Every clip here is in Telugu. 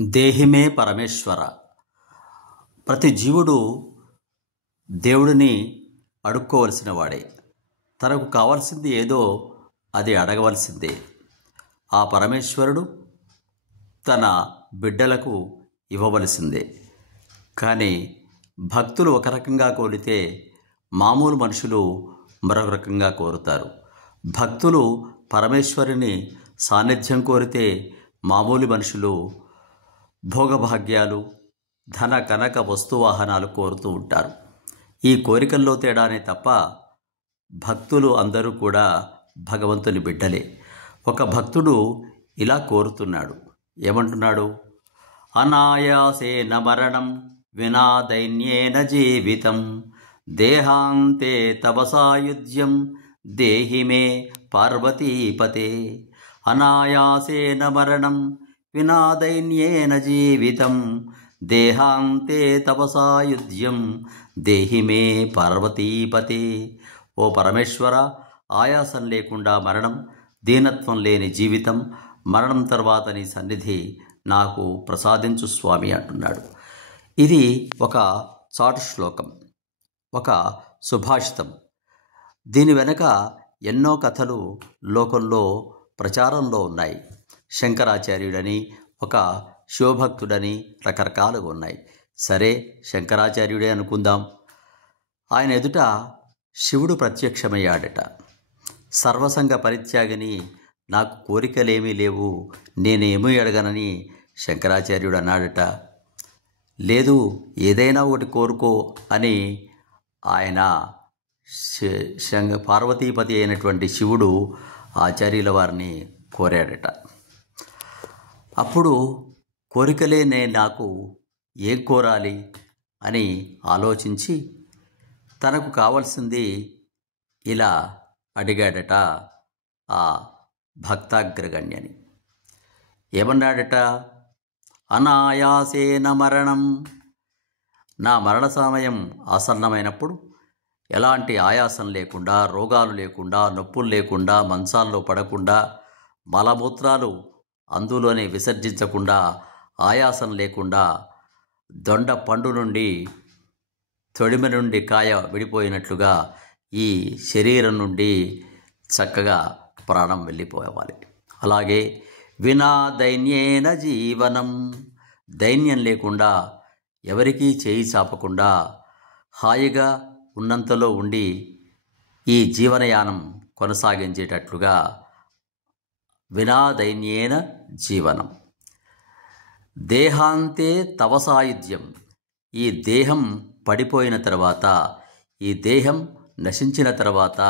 దేహిమే పరమేశ్వర. ప్రతి జీవుడు దేవుడిని అడుక్కోవలసిన వాడే. తనకు కావలసింది ఏదో అది అడగవలసిందే. ఆ పరమేశ్వరుడు తన బిడ్డలకు ఇవ్వవలసిందే. కానీ భక్తులు ఒక రకంగా కోరితే మామూలు మనుషులు మరొక రకంగా కోరుతారు. భక్తులు పరమేశ్వరుని సాన్నిధ్యం కోరితే మామూలు మనుషులు భోగభాగ్యాలు, ధన కనక వస్తువాహనాలు కోరుతూ ఉంటారు. ఈ కోరికల్లో తేడానే తప్ప భక్తులు అందరూ కూడా భగవంతుని బిడ్డలే. ఒక భక్తుడు ఇలా కోరుతున్నాడు. ఏమంటున్నాడు? అనాయాసేన మరణం వినా దైన్యేన జీవితం దేహాంతే తవ సాయుధ్యం దేహి మే పార్వతీపతే. అనాయాసేన మరణం వినా దైన్యేన జీవితం దేహాంతే తవ సాయుధ్యం దేహి మే పార్వతీపతే. ఓ పరమేశ్వర, ఆయాసం లేకుండా మరణం, దీనత్వం లేని జీవితం, మరణం తర్వాత నీ సన్నిధి నాకు ప్రసాదించు స్వామి అంటున్నాడు. ఇది ఒక చాటు శ్లోకం, ఒక సుభాషితం. దీని వెనక ఎన్నో కథలు లోకంలో ప్రచారంలో ఉన్నాయి. శంకరాచార్యుడని, ఒక శివభక్తుడని రకరకాలుగా ఉన్నాయి. సరే, శంకరాచార్యుడే అనుకుందాం. ఆయన ఎదుట శివుడు ప్రత్యక్షమయ్యాడట. సర్వసంగ పరిత్యాగిని, నాకు కోరికలేమీ లేవు, నేనేమీ అడగనని శంకరాచార్యుడు అన్నాడట. లేదు, ఏదైనా ఒకటి కోరుకో అని ఆయన పార్వతీపతి అయినటువంటి శివుడు ఆచార్యుల వారిని కోరాడట. అప్పుడు కోరికలే నాకు ఏం కోరాలి అని ఆలోచించి తనకు కావలసింది ఇలా అడిగాడట ఆ భక్తాగ్రగణ్యని. ఏమన్నాడట? అనాయాసేన మరణం, నా మరణ సమయం ఆసన్నమైనప్పుడు ఎలాంటి ఆయాసం లేకుండా, రోగాలు లేకుండా, నొప్పులు లేకుండా, మంచాల్లో పడకుండా, మలమూత్రాలు అందులోనే విసర్జించకుండా, ఆయాసం లేకుండా, దొండ పండు నుండి తొడిమ నుండి కాయ విడిపోయినట్లుగా ఈ శరీరం నుండి చక్కగా ప్రాణం వెళ్ళిపోవాలి. అలాగే వినా దైన్యేన జీవనం, దైన్యం లేకుండా, ఎవరికీ చేయి చాపకుండా, హాయిగా ఉన్నంతలో ఉండి ఈ జీవనయానం కొనసాగించేటట్లుగా వినా దైన్యేన జీవనం. దేహాంతే తవ సాయుధ్యం, ఈ దేహం పడిపోయిన తర్వాత, ఈ దేహం నశించిన తర్వాత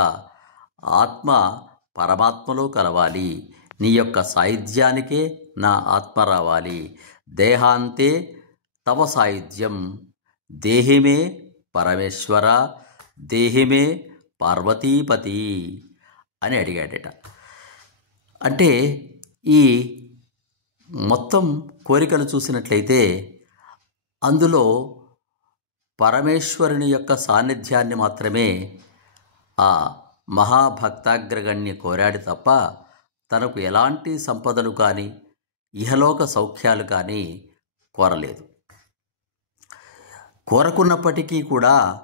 ఆత్మ పరమాత్మలో కలవాలి. నీ యొక్క సాయుధ్యానికే నా ఆత్మ రావాలి. దేహాంతే తవ సాయుధ్యం దేహిమే పరమేశ్వర దేహిమే పార్వతీపతి అని అడిగాడట. అంటే ఈ మొత్తం కోరికలు చూసినట్లయితే అందులో పరమేశ్వరుని యొక్క సాన్నిధ్యాన్ని మాత్రమే ఆ మహాభక్తాగ్రగణ్య కోరాడు తప్ప తనకు ఎలాంటి సంపదలు కానీ, ఇహలోక సౌఖ్యాలు కానీ కోరలేదు. కోరకున్నప్పటికీ కూడా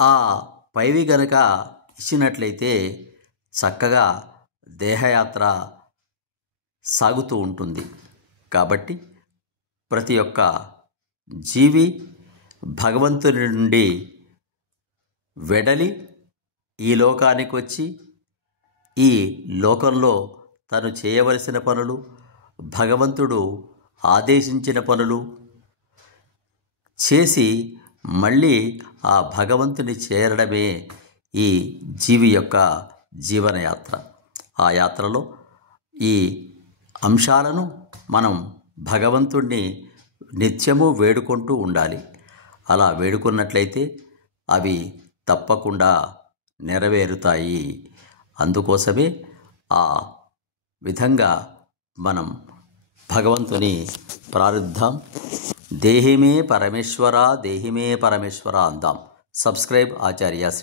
ఆ పైవి గనక ఇచ్చినట్లయితే చక్కగా దేహయాత్ర సాగుతూ ఉంటుంది. కాబట్టి ప్రతి ఒక్క జీవి భగవంతుని నుండి వెడలి ఈ లోకానికి వచ్చి ఈ లోకంలో తను చేయవలసిన పనులు, భగవంతుడు ఆదేశించిన పనులు చేసి మళ్ళీ ఆ భగవంతుని చేరడమే ఈ జీవి యొక్క జీవనయాత్ర. ఆ యాత్రలో ఈ అంశాలను మనం భగవంతుణ్ణి నిత్యము వేడుకుంటూ ఉండాలి. అలా వేడుకున్నట్లయితే అవి తప్పకుండా నెరవేరుతాయి. అందుకోసమే ఆ విధంగా మనం భగవంతుని ప్రార్థిద్దాం. దేహిమే పరమేశ్వర దేహిమే పరమేశ్వర అందాం. సబ్స్క్రైబ్ ఆచార్య శ్రీ